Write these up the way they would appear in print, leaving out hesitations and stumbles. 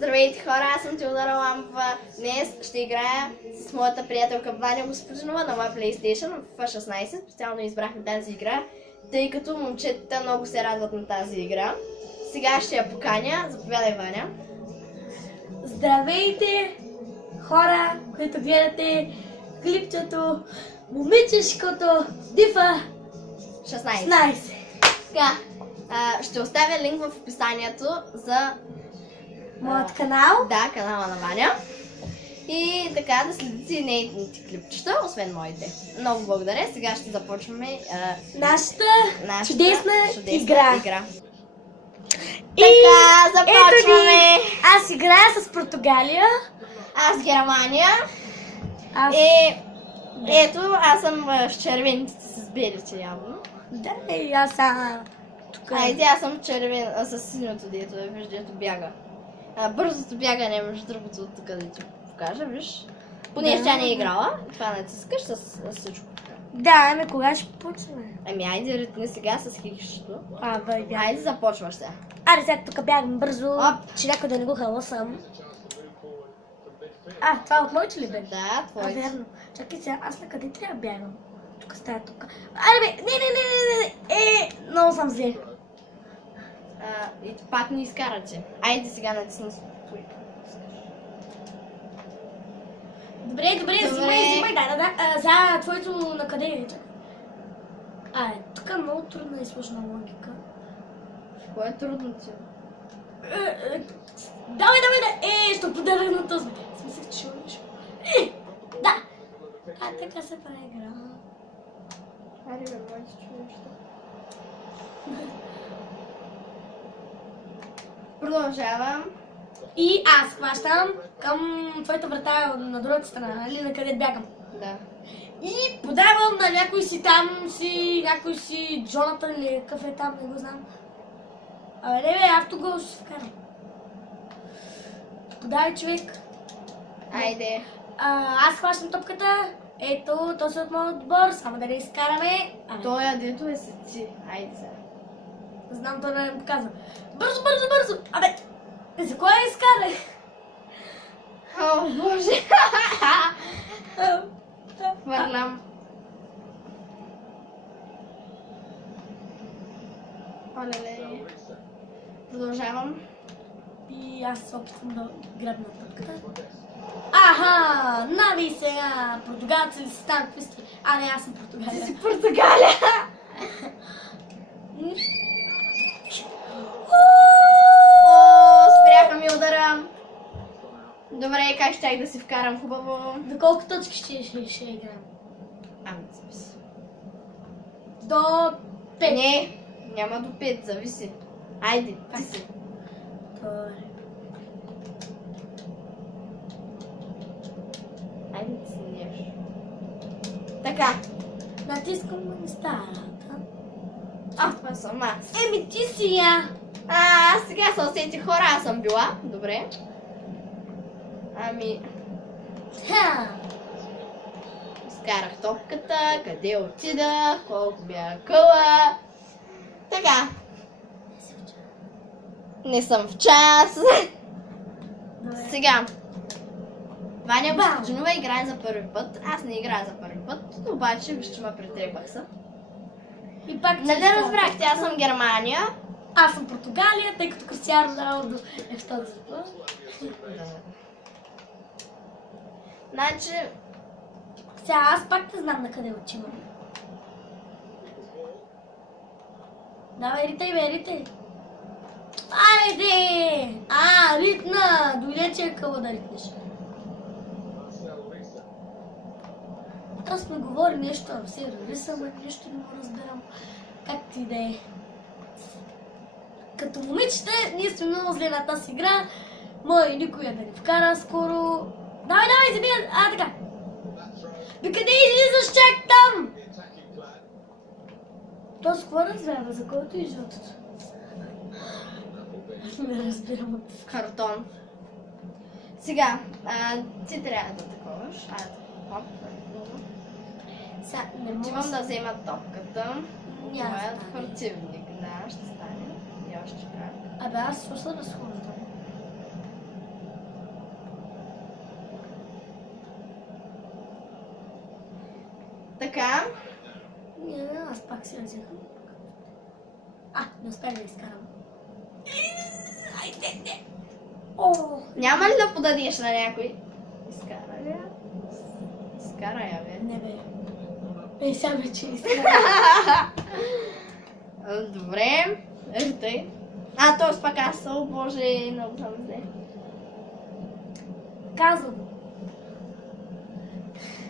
Здравейте хора, аз съм Теодора Лампова. Днес ще играя с моята приятелка Ваня Господинова на моя PlayStation в FIFA 16. Специално избрахме тази игра, тъй като момчетата много се радват на тази игра. Сега ще я поканя. Заповядай, Ваня. Здравейте, хора, които гледате клипчето Момичешкото FIFA 16. 16. Сега, ще оставя линк в описанието за Моят канал. Да, канала на Ваня. И така да следите нейните клипчета, освен моите. Много благодаря. Сега ще започваме Нашата нашата чудесна игра. И Така, започваме! ето ни, аз играя с Португалия. Аз Германия. Аз... Ето, аз съм с червените с белите явно. Да, и аз съм тук. Айде, аз съм червен, с синьото дето, дето бяга. Бързото бягане, между другото, тук да ти покажа, виж. Понеже тя не е играла, това натискаш с всичко. Да, ами кога ще почнем? Ами айде, ритни сега с хикшето. Бе. Айде, започваш сега. Аре, сега тук бягам бързо, Оп. че някой да не го халасам. Това от моите ли бе? Да, твоите. Верно. Чакай сега, аз на къде трябва да бягам? Тук стая тук. Аре бе, не. Много съм зле. И пак не изкарате. Айде сега натисни. Добре, взимай, да. За твоето на къде е? Тук е много трудна и сложна логика. Кое е трудно ти? Давай, ще подаря на този. Смисъл, че ще умиш. Да. Така се прави игра. Аре бе, мой ти чуеш. Продължавам. И аз хващам към твоята врата на другата страна, нали, на къде бягам. Да. И подавам на някой си там, някой си Джонатан или какъв е там, не го знам. Не бе, автогол ще се вкарам. Подай, човек. Айде. Аз хващам топката. Ето, то се от моят отбор, само да не изкараме. Той дето е си ти. Айде сега. Знам, той да не показва. Бързо! За кой я изкарах? О, Боже! Върнам. Олеле. Продължавам. И аз се опитвам да грабна топката. Нави сега! Португалци ли си там? Какви сте? Не, аз съм Португалия. Ти си Португалия! Спряха ми удара. Добре, как щях да си вкарам хубаво? До колко точки ще играем? Зависи. До 5. Не, няма до 5, зависи. Айде, ти си. Айде ти си неш. Така. Натискам на стара. Това съм аз. Ти си я! Аз сега се усетих хора, аз съм била. Добре. Изкарах топката, къде отидах, колко бях къла. Така. Не съм в час. Сега. Ваня Господинова играе за първи път. Аз не играя за първи път, обаче виж, че ме претрепах са. И пак Нали разбрахте, аз съм Германия. Аз съм Португалия, тъй като Кристиано Роналдо е в този клуб. Значи... Сега аз пак не знам на къде отивам. Давай, ритай. Айде! Ритна! Дойде, че е къла да ритнеш. Аз ми говори нещо, все рисам, нещо не го разбирам. Как ти да е? Като момичета, ние сме много зле на тази игра. Мой никой да ни вкара скоро. Давай, забия! Така. Бе, къде излизаш чак там? То с какво разбира, за който и жълтото? Не разбирам. Картон. Сега, ти трябва да таковаш. Сега, не отивам да взема топката. Моят стане. противник. Да, ще стане. И още как. Аз слушам да схождам. така. Аз пак си взех. Не успях да изкарам. Айде, не. Няма ли да подадеш на някой? Изкара ли я? Изкара я, бе. Не бе. Сега вече изкарам. Добре. Тъй. Т.е. пак аз съм, боже, много съм зле. Казвам го.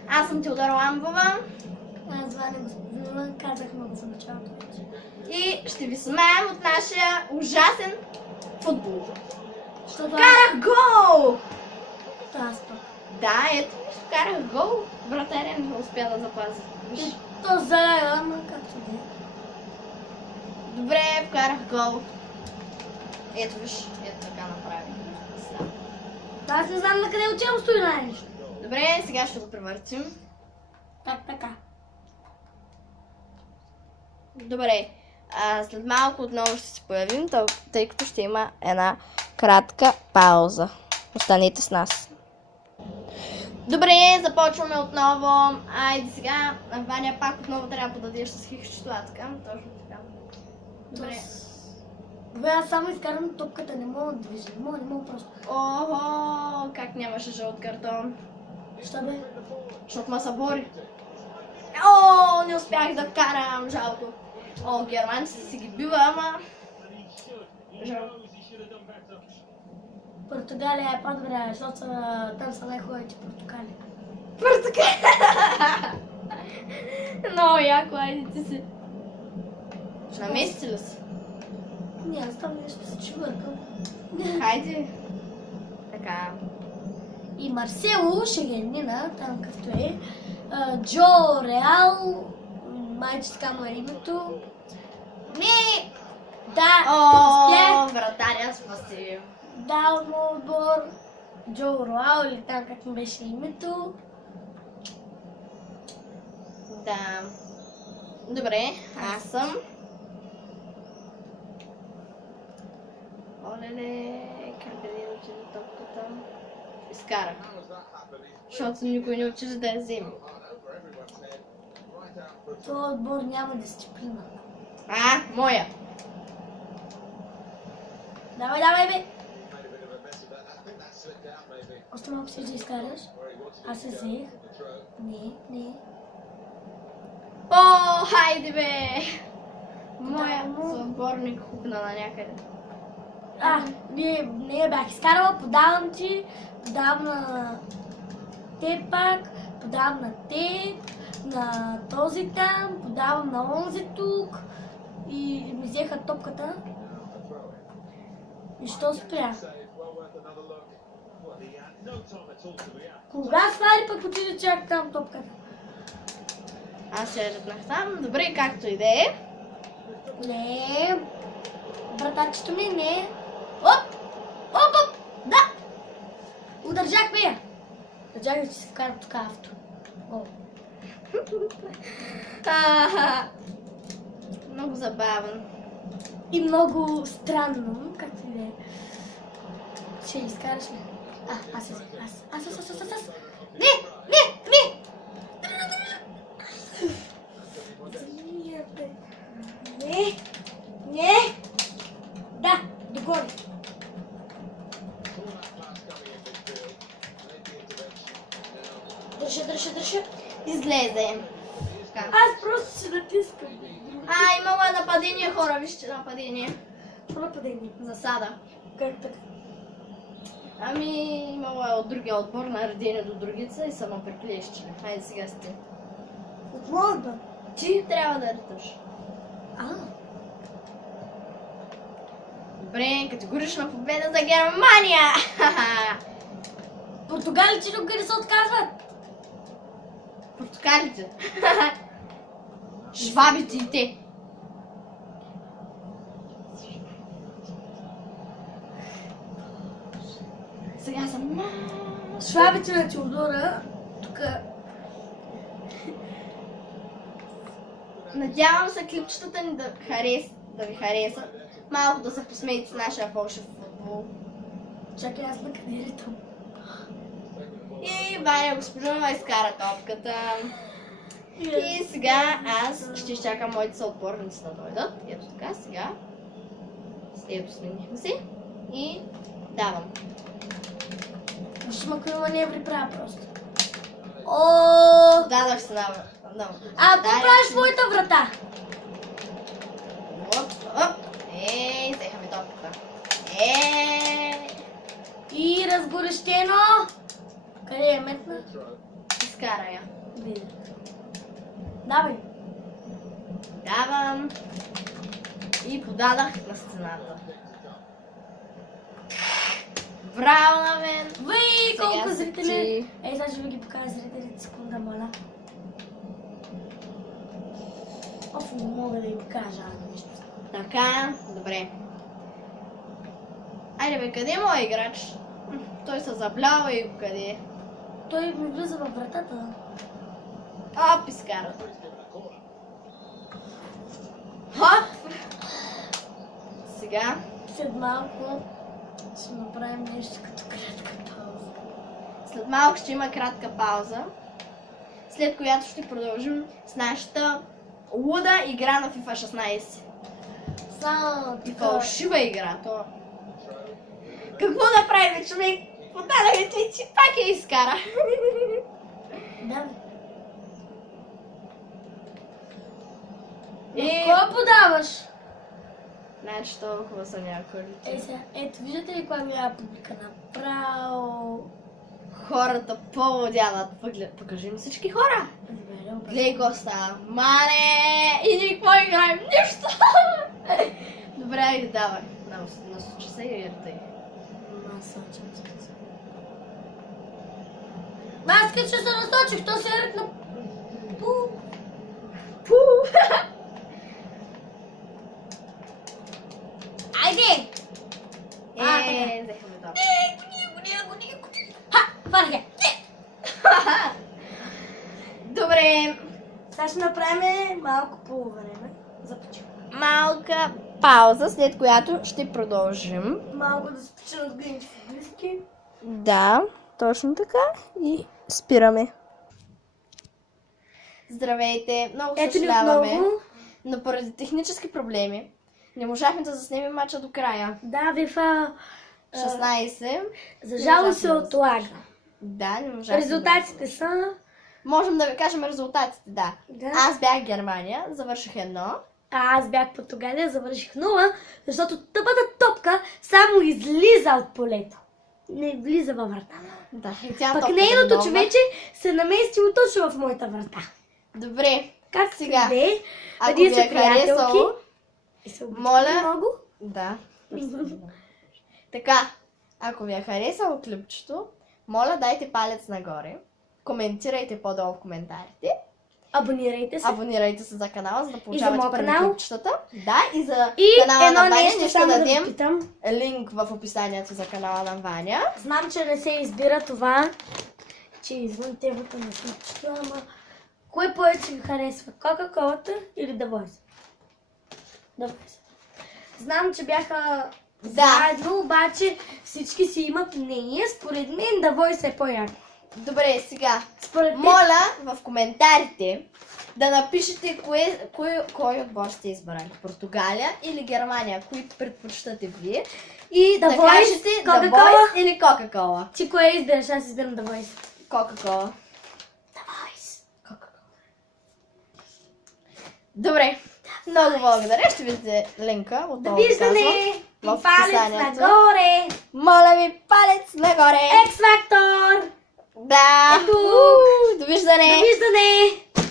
Аз съм Теодора Ламбова Аз Ваня Господинова, казахме го за началото вече. и ще ви смеем от нашия ужасен футбол. Защото Карах гол! аз пък. Да, ето, вкарах гол. Вратаря не успя да запази. Виж. То заляга, ама както да е. Добре, вкарах гол. Ето виж, ето така направи. Аз не знам на къде отивам стои най-нещо. Добре, сега ще го превъртим. Така. Добре, след малко отново ще се появим, тъй като ще има една кратка пауза. Останете с нас. Добре, започваме отново. Айде сега, Ваня, пак отново трябва да подадеш с хихчето, така? Точно така. Добре. Добре, аз само изкарам топката, не мога да движа, не мога просто. Охо, как нямаше жълт картон? Що бе? Защото ме събори. О, не успях да вкарам, жалко. Германците си ги бива, ама... Жалко. Португалия е по-добре, защото там са най-хубавите португали. Много яко, айде ти си. Ще намести ли си? Не, аз там нещо се чувъркам. Хайде. Така. И Марсело Шегенина, там както е. Джо Реал, майче така му е името. Да, успях. Вратаря спаси. Да, от моят отбор. Джо Реал или там как му беше името. Да. Добре, аз съм. Олеле, как да не учи за топката? Изкарах. Защото никой не учи да я вземе. Този отбор няма дисциплина. Моя. Давай, бе! Още малко си да изкараш. Аз се взех. Не. Хайде бе! Моя съотборник хукна на някъде. Не я бях изкарала, подавам ти, подавам на теб пак, подавам на теб, на този там, подавам на онзи тук и ми взеха топката. И що спря? Кога свари пък отиде чак там топката? Аз се ръпнах там. Добре, както и да е. Не, братачето ми не. Оп! Да! Удържахме я! Удържах да си вкарам тук авто. Много забавен. И много странно, както и да е. Ще изкараш ли? Аз. Не! Не! Да, догоре. Държа. Излезе. Аз просто се натискам. Имало е нападение, хора. Вижте нападение. Какво нападение? Засада. Как така? Имало е от другия отбор на Ардение до другица и са ме приклещили. Хайде сега сте. От моя отбор? Ти трябва да реташ. Добре, категорична победа за Германия! Португалите тук не се отказват. Португалите. Швабите и те. Сега съм... Швабите на Теодора. Тук... Надявам се клипчетата ни да ви харесат. Малко да се посмеете с нашия фалшив футбол. Чакай, аз на къде ритам. И Ваня Господинова изкара топката. И сега аз ще изчакам моите съотборници да дойдат. Ето така, сега. Ето сменихме си. И давам. Ще ма маневри правя просто. О! Дадох се на... Какво правиш в моята врата? Оп. Ей, взеха ми топката. И разгорещено. Къде е метна? Изкара я. Видя. Давай. Давам. И подадах на стената. Браво на мен! Вей, Сега колко са зрители! ти. Сега ще ви ги покажа зрителите, секунда, моля. Оф, не мога да ви покажа нещо. Така, добре. Айде бе, къде е моят играч? Той се заблява и къде? Той ми влиза във вратата. Оп, изкара. Хоп! Сега. След малко ще направим нещо като кратка пауза. След малко ще има кратка пауза, след която ще продължим с нашата луда игра на FIFA 16. Само И така. фалшива игра, то. Какво да правим, човек? Подадахме ти, че пак я изкара. Да. И... Кой подаваш? Значи толкова са някои. Сега, ето, виждате ли коя ми е публика направо? Хората поводяват. Покажи им всички хора. Добре, добре. Глей какво става. Маре! И ние какво играем? Нищо! Добре, айде давай. Насочи се и ертай. Насочим се. Аз като ще се насочих, то се ръкна. Пу. Пу! Айде! Взехме това. Ха! Върхе! Добре. Сега ще направим малко по време за почивка. Малка пауза, след която ще продължим. Малко да се починат глинчи близки. Да, точно така. И спираме. Здравейте, много Ето ни съжаляваме, отново. но поради технически проблеми не можахме да заснемем мача до края. Да, Вифа. 16. За жалост се отлага. Да, не можахме. Резултатите са... Можем да ви кажем резултатите, да. Да. Аз бях Германия, завърших 1. А аз бях Португалия, завърших 0, защото тъпата топка само излиза от полето. Не влиза във врата. Да, и тя Пък топката нейното много. човече се наместило точно в моята врата. Добре, Как сега, сега? ако Ние ви са е приятелки. харесало, И се обичаме моля, много. да. Така, ако ви е харесало клипчето, моля дайте палец нагоре, коментирайте по-долу в коментарите, Абонирайте се. абонирайте се за канала, за да получавате моя първи канал. клипчетата. Да, и за И канала едно на Ваня нещо ние ще само да ви дадем питам. линк в описанието за канала на Ваня. Знам, че не се избира това, че извън темата на клипчето, ама кое повече ви харесва? Кока-колата или The Voice? The Voice. Знам, че бяха заедно, обаче всички си имат мнение. Според мен The Voice е по-яко. Добре, сега, Според мен... моля в коментарите да напишете кой отбор сте избрали. Португалия или Германия, кои предпочитате вие. И да The Voice, кажете The Coca-Cola. Voice или Coca-Cola. Ти кое избираш? Аз избирам The Voice. Coca-Cola. The Voice. Coca-Cola. Добре, много благодаря. Ще видите линка от Довиждане! И в палец описанието. нагоре! Моля ви, палец нагоре! X-Factor! Да! Ето! Довиждане! Довиждане!